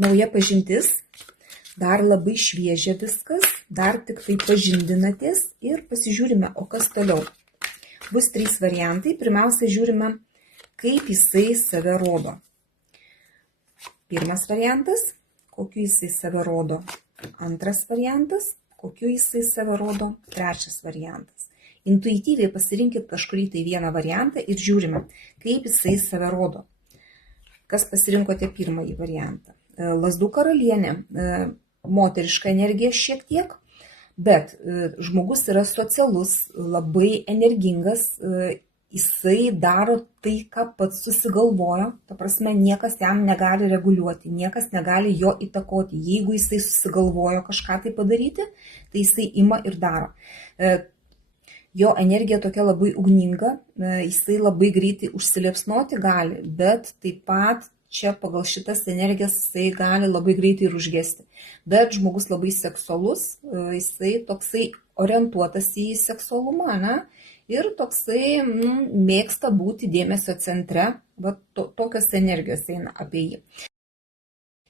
nauja pažintis, dar labai šviežia viskas, dar tik tai pažindinatės ir pasižiūrime, o kas toliau. Bus 3 variantai. Pirmiausia, žiūrime, kaip jisai save rodo. Pirmas variantas, kokiu jisai save rodo. Antras variantas, kokiu jisai save rodo. Trečias variantas. Intuityviai pasirinkit kažkurį tai vieną variantą ir žiūrime, kaip jisai save rodo. Kas pasirinkote pirmąjį variantą? Lazdų karalienė, moteriška energija šiek tiek, bet žmogus yra socialus, labai energingas, jisai daro tai, ką pats susigalvojo, ta prasme, niekas jam negali reguliuoti, niekas negali jo įtakoti. Jeigu jisai susigalvojo kažką tai padaryti, tai jisai ima ir daro. Jo energija tokia labai ugninga, jisai labai greitai užsiliepsnoti gali, bet taip pat čia pagal šitas energijas jisai gali labai greitai ir užgesti. Bet žmogus labai seksualus, jisai toksai orientuotas į seksualumą, ne? Ir toksai mėgsta būti dėmesio centre, va, tokios energijos eina apie jį.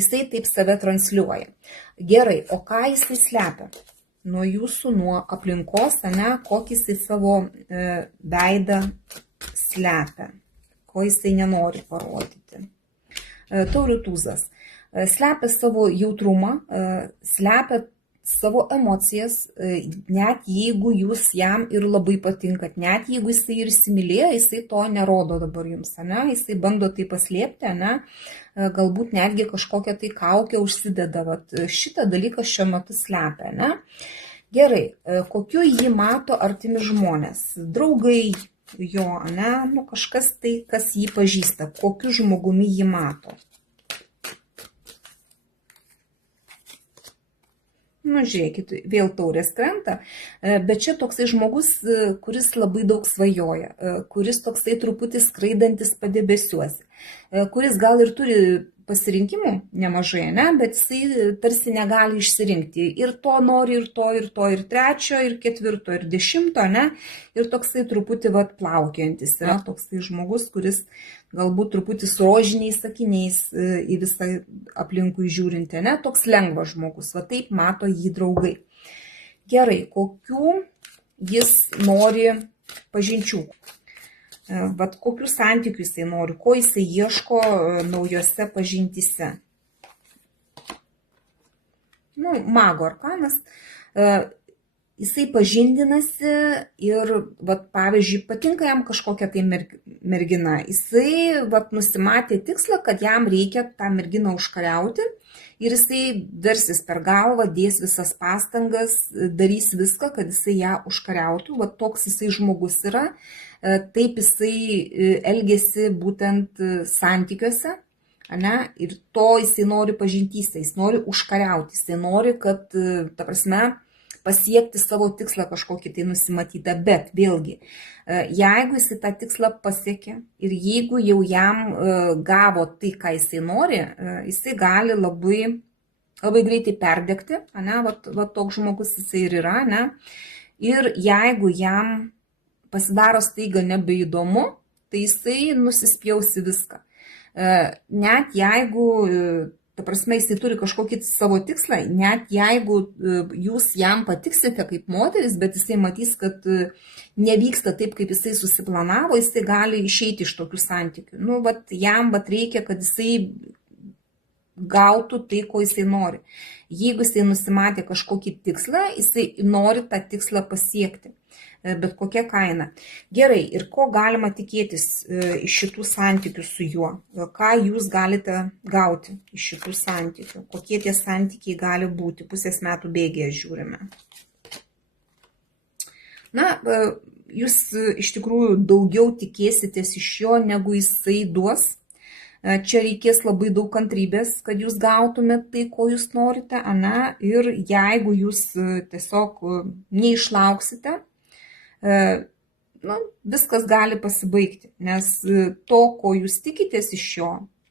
Jisai taip save transliuoja. Gerai, o ką jisai slepia? Nuo jūsų, nuo aplinkos, ne, kokį jisai savo veidą slepia, ko jisai nenori parodyti. Taurių tūzas. Slepia savo jautrumą, slepia savo emocijas, net jeigu jūs jam ir labai patinkat, net jeigu jisai ir įsimylėjo, jisai to nerodo dabar jums, ne? Jisai bando tai paslėpti, ne? Galbūt netgi kažkokią tai kaukę užsideda, vat, šitą dalyką šiuo metu slepia, ne? Gerai, kokiu jį mato artimi žmonės, draugai jo, ne? Nu, kažkas tai, kas jį pažįsta, kokiu žmogumi jį mato. Nu, žiūrėkit, vėl taurės krenta, bet čia toksai žmogus, kuris labai daug svajoja, kuris toksai truputį skraidantis padebesiuose, kuris gal ir turi pasirinkimų nemažai, ne? Bet jisai tarsi negali išsirinkti. Ir to nori, ir to, ir trečio, ir ketvirto, ir 10, ne? Ir toksai truputį plaukiojantis yra toksai žmogus, kuris galbūt truputį su rožiniais akiniais į visą aplinkui žiūrinti, ne? Toks lengvas žmogus, va taip mato jį draugai. Gerai, kokių jis nori pažinčių? Vat kokių santykių jisai nori, ko jisai ieško naujose pažintyse. Nu, mago arkanas, jisai pažindinasi ir, vat, pavyzdžiui, patinka jam kažkokia tai mergina. Jisai nusimatė tikslą, kad jam reikia tą merginą užkariauti ir jisai versis per galvą, dės visas pastangas, darys viską, kad jisai ją užkariautų. Vat toks jisai žmogus yra. Taip jisai elgiasi būtent santykiuose, ne? Ir to jisai nori pažintystę, jis nori užkariauti, jisai nori, kad, ta prasme, pasiekti savo tikslą kažkokį tai nusimatytą, bet vėlgi, jeigu jisai tą tikslą pasiekė ir jeigu jau jam gavo tai, ką jisai nori, jisai gali labai, labai greitai perdegti, ne? Va toks žmogus jisai ir yra, ne? Ir jeigu jam pasidaro staiga nebeįdomu, tai jisai nusispjausi viską. Net jeigu, ta prasme, jisai turi kažkokį savo tikslą, net jeigu jūs jam patiksite kaip moteris, bet jisai matys, kad nevyksta taip, kaip jisai susiplanavo, jisai gali išeiti iš tokių santykių. Nu, jam reikia, kad jisai gautų tai, ko jisai nori. Jeigu jisai nusimatė kažkokį tikslą, jisai nori tą tikslą pasiekti. Bet kokia kaina. Gerai, ir ko galima tikėtis iš šitų santykių su juo? Ką jūs galite gauti iš šitų santykių? Kokie tie santykiai gali būti? Pusės metų bėgyje žiūrime. Na, jūs iš tikrųjų daugiau tikėsitės iš jo, negu jisai duos. Čia reikės labai daug kantrybės, kad jūs gautumėte tai, ko jūs norite, ane? Ir jeigu jūs tiesiog neišlauksite, viskas gali pasibaigti, nes to, ko jūs tikitės iš jo,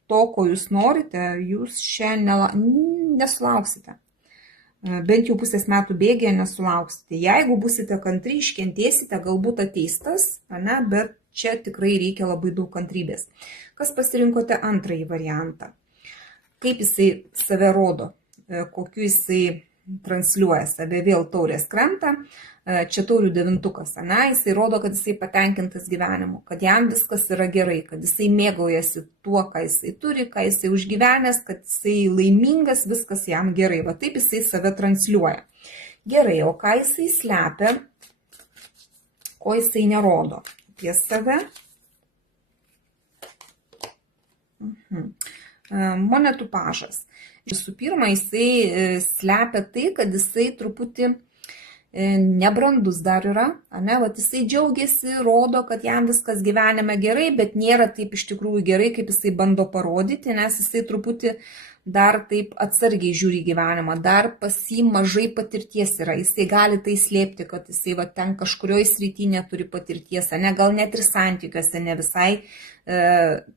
to, ko jūs norite, jūs čia nesulauksite. Bent jau pusės metų bėgyje nesulauksite. Jeigu busite kantri, iškentėsite, galbūt ateis tas, ne, bet čia tikrai reikia labai daug kantrybės. Kas pasirinkote antrąjį variantą? kaip jisai save rodo, kokiu jisai transliuoja save, vėl taurės krenta, čia taurių 9, ane, jisai rodo, kad jisai patenkintas gyvenimu, kad jam viskas yra gerai, kad jisai mėgaujasi tuo, ką jisai turi, ką jisai užgyvenęs, kad jisai laimingas, viskas jam gerai, va taip jisai save transliuoja. Gerai, o ką jisai slepia, ko jisai nerodo apie save? Monetų pažas. Visų pirma, jisai slepia tai, kad jisai truputį nebrandus dar yra, ane, vat jisai džiaugiasi, rodo, kad jam viskas gyvenime gerai, bet nėra taip iš tikrųjų gerai, kaip jisai bando parodyti, nes jisai truputį dar taip atsargiai žiūri gyvenimą, dar pas jį mažai patirties yra, jisai gali tai slėpti, kad jisai va, ten kažkurioje srityje neturi patirties, ne, gal net ir santykiuose ne visai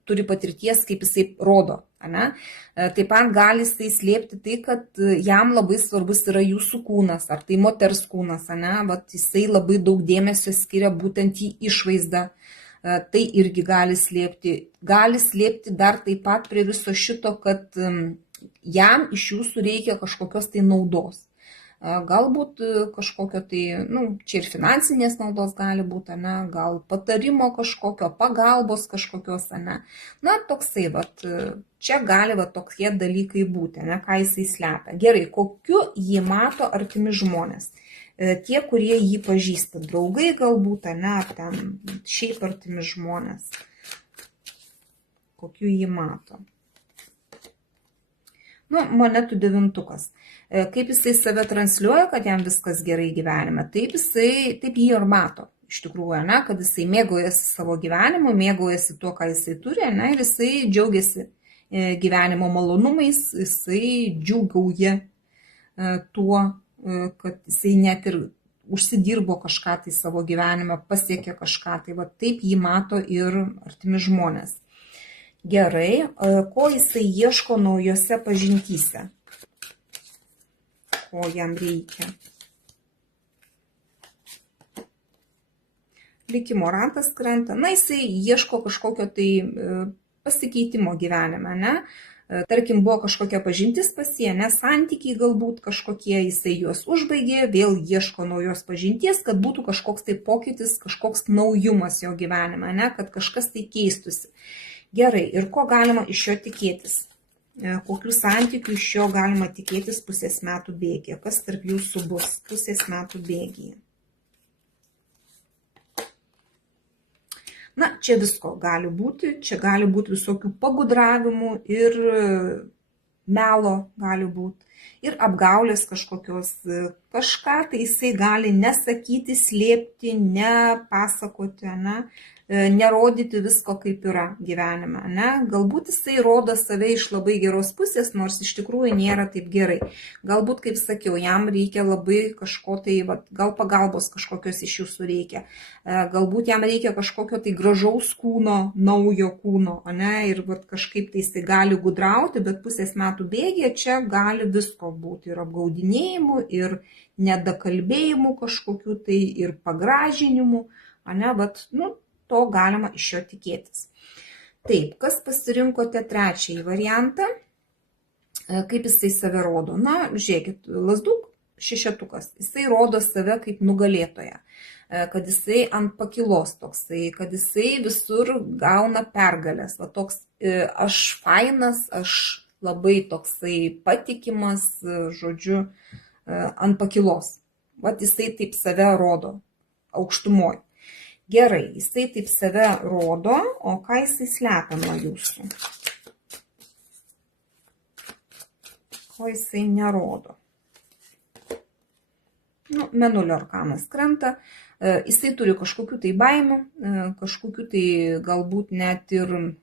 turi patirties, kaip jisai rodo. Ne? Taip pat gali jisai slėpti tai, kad jam labai svarbus yra jūsų kūnas, ar tai moters kūnas, ne? Vat jisai labai daug dėmesio skiria būtent į išvaizdą. Tai irgi gali slėpti dar taip pat prie viso šito, kad jam iš jūsų reikia kažkokios tai naudos. Galbūt kažkokio tai, čia ir finansinės naudos gali būti, ne, gal patarimo kažkokio, pagalbos kažkokios, ne. Na, toksai, vat, čia gali vat, tokie dalykai būti, ne, ką jisai slepia. Gerai, kokiu jį mato artimi žmonės? Tie, kurie jį pažįsta, draugai galbūt, ne, ar ten šiaip artimi žmonės, kokiu jį mato. Monetų 9. Kaip jisai save transliuoja, kad jam viskas gerai gyvenime, taip jį ir mato. Iš tikrųjų, ne, kad jisai mėgaujasi savo gyvenimu, mėgaujasi tuo, ką jisai turi, ne, ir jisai džiaugiasi gyvenimo malonumais, jisai džiūgauja tuo, kad jisai net ir užsidirbo kažką tai savo gyvenime, pasiekė kažką, tai va taip jį mato ir artimi žmonės. Gerai, ko jisai ieško naujose pažintyse? Ko jam reikia? Likimo ratas krenta, jisai ieško kažkokio tai pasikeitimo gyvenime, ne? Tarkim, buvo kažkokia pažintis pas jį, ne, santykiai galbūt kažkokie, jisai juos užbaigė, vėl ieško naujos pažinties, kad būtų kažkoks tai pokytis, kažkoks naujumas jo gyvenime, ne, kad kažkas tai keistusi. Gerai, ir ko galima iš jo tikėtis? Kokių santykių iš jo galima tikėtis pusės metų bėgyje? Kas tarp jūsų bus pusės metų bėgyje? Na, čia visko gali būti, čia gali būti visokių pagudravimų ir melo gali būti. Ir apgaulės kažkokios, kažką tai jisai gali nesakyti, slėpti, nepasakoti, ne? Nerodyti visko kaip yra gyvenime, ne? Galbūt jisai rodo save iš labai geros pusės, nors iš tikrųjų nėra taip gerai. Galbūt, kaip sakiau, jam reikia labai kažko tai, gal pagalbos kažkokios iš jūsų reikia. Galbūt jam reikia kažkokio tai gražaus kūno, naujo kūno, ne? Ir kažkaip tai jisai gali gudrauti, bet pusės metų bėgyje čia gali visko būti. Ir apgaudinėjimų, ir nedakalbėjimų kažkokių tai, ir pagražinimų, ne? To galima iš jo tikėtis. Taip, kas pasirinkote trečiąjį variantą, kaip jisai save rodo? Na, žiūrėkit, lazdų 6, jisai rodo save kaip nugalėtoją, kad jisai ant pakilos toksai, kad jisai visur gauna pergalės, va toks aš fainas, aš labai toksai patikimas, žodžiu, ant pakilos. Va jisai taip save rodo aukštumoj. Gerai, jisai taip save rodo, o ką jisai slepia nuo jūsų? Ko jisai nerodo? Mėnulio arkanas krenta, jisai turi kažkokių tai baimių, kažkokių tai galbūt net ir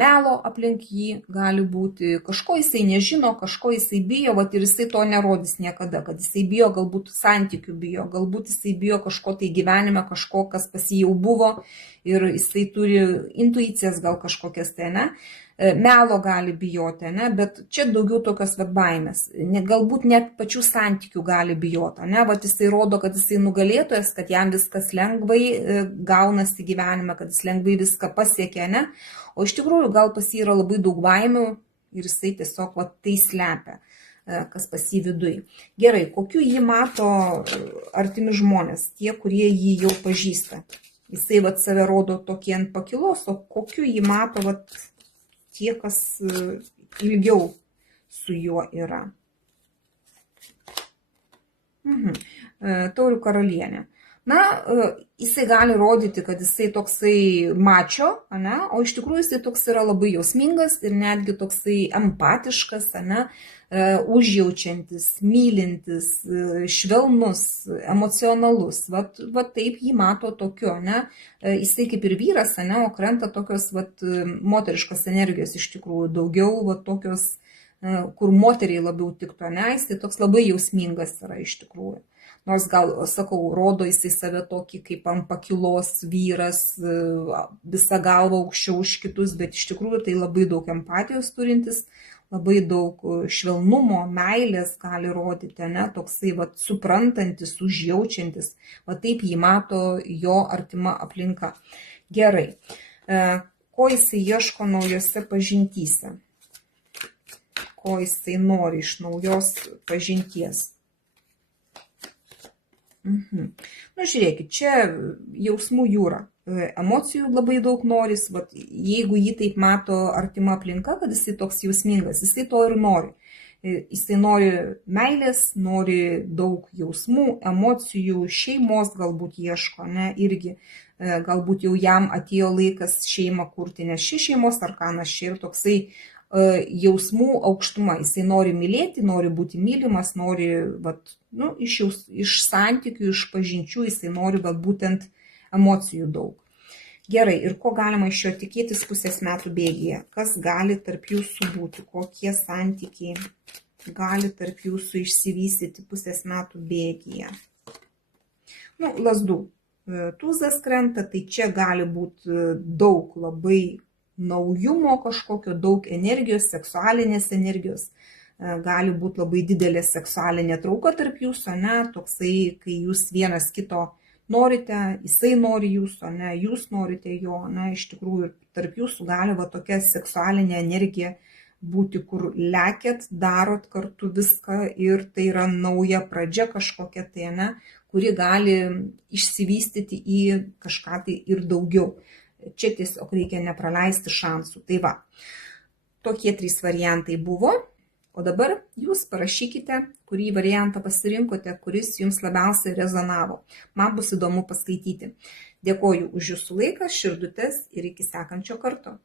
melo aplink jį gali būti, kažko jisai nežino, kažko jisai bijo, ir jisai to nerodys niekada, kad jisai bijo, galbūt santykių bijo, galbūt jisai bijo kažko tai gyvenime, kažko, kas pas jį jau buvo ir jisai turi intuicijas gal kažkokias tai, ne? Melo gali bijoti, ne? Bet čia daugiau tokios baimės, galbūt net pačių santykių gali bijoti, ne? Jisai rodo, kad jisai nugalėtojas, kad jam viskas lengvai gaunasi gyvenime, kad jis lengvai viską pasiekia, ne? O iš tikrųjų gal pas jį yra labai daug baimių, ir jisai tiesiog va, tai slepia, kas pas jį viduj. Gerai, kokiu jį mato artimi žmonės, tie, kurie jį jau pažįsta. Jisai va, save rodo tokį ant pakilos, o kokiu jį mato va, tie, kas ilgiau su juo yra. Taurių karalienė. Na, jisai gali rodyti, kad jisai toksai mačio, ane? O iš tikrųjų jisai toks yra labai jausmingas ir netgi toksai empatiškas, ane? Užjaučiantis, mylintis, švelnus, emocionalus. Vat taip jį mato tokiu, ne? Jisai kaip ir vyras, ane? O krenta tokios vat, moteriškos energijos iš tikrųjų, daugiau vat, tokios, kur moteriai labiau tiktų, ne? Jisai toks labai jausmingas yra iš tikrųjų. Nors gal, sakau, rodo jisai save tokį kaip ant pakilos vyras, visą galvą aukščiau už kitus, bet iš tikrųjų tai labai daug empatijos turintis, labai daug švelnumo, meilės gali rodyti, ne, toksai vat, suprantantis, užjaučiantis, va taip jį mato jo artima aplinka. Gerai, ko jisai ieško naujose pažintyse? Ko jisai nori iš naujos pažinties? Nu, žiūrėkit, čia jausmų jūra, emocijų labai daug noris, vat, jeigu jį taip mato artima aplinka, kad jisai toks jausmingas, jisai to ir nori. Jisai nori meilės, nori daug jausmų, emocijų, šeimos galbūt ieško, ne, irgi galbūt jau jam atėjo laikas šeimą kurti, nes ši šeimos arkanas čia ir toksai jausmų aukštuma, jisai nori mylėti, nori būti mylimas, nori vat, nu, iš santykių, iš pažinčių, jisai nori vat, būtent emocijų daug. Gerai, ir ko galima iš jo tikėtis pusės metų bėgyje? Kas gali tarp jūsų būti? Kokie santykiai gali tarp jūsų išsivystyti pusės metų bėgyje? Nu, lazdų tūzas krenta, tai čia gali būti daug labai naujumo kažkokio, daug energijos, seksualinės energijos, gali būti labai didelė seksualinė trauka tarp jūsų, ne, toksai, kai jūs vienas kito norite, jisai nori jūsų, ne, jūs norite jo, ne, iš tikrųjų tarp jūsų gali va tokia seksualinė energija būti, kur lekėt, darot kartu viską ir tai yra nauja pradžia kažkokia tai, ne, kuri gali išsivystyti į kažką tai ir daugiau. Čia tiesiog reikia nepraleisti šansų. Tai va, tokie 3 variantai buvo, o dabar jūs parašykite, kurį variantą pasirinkote, kuris jums labiausiai rezonavo. Man bus įdomu paskaityti. Dėkoju už jūsų laiką, širdutes ir iki sekančio karto.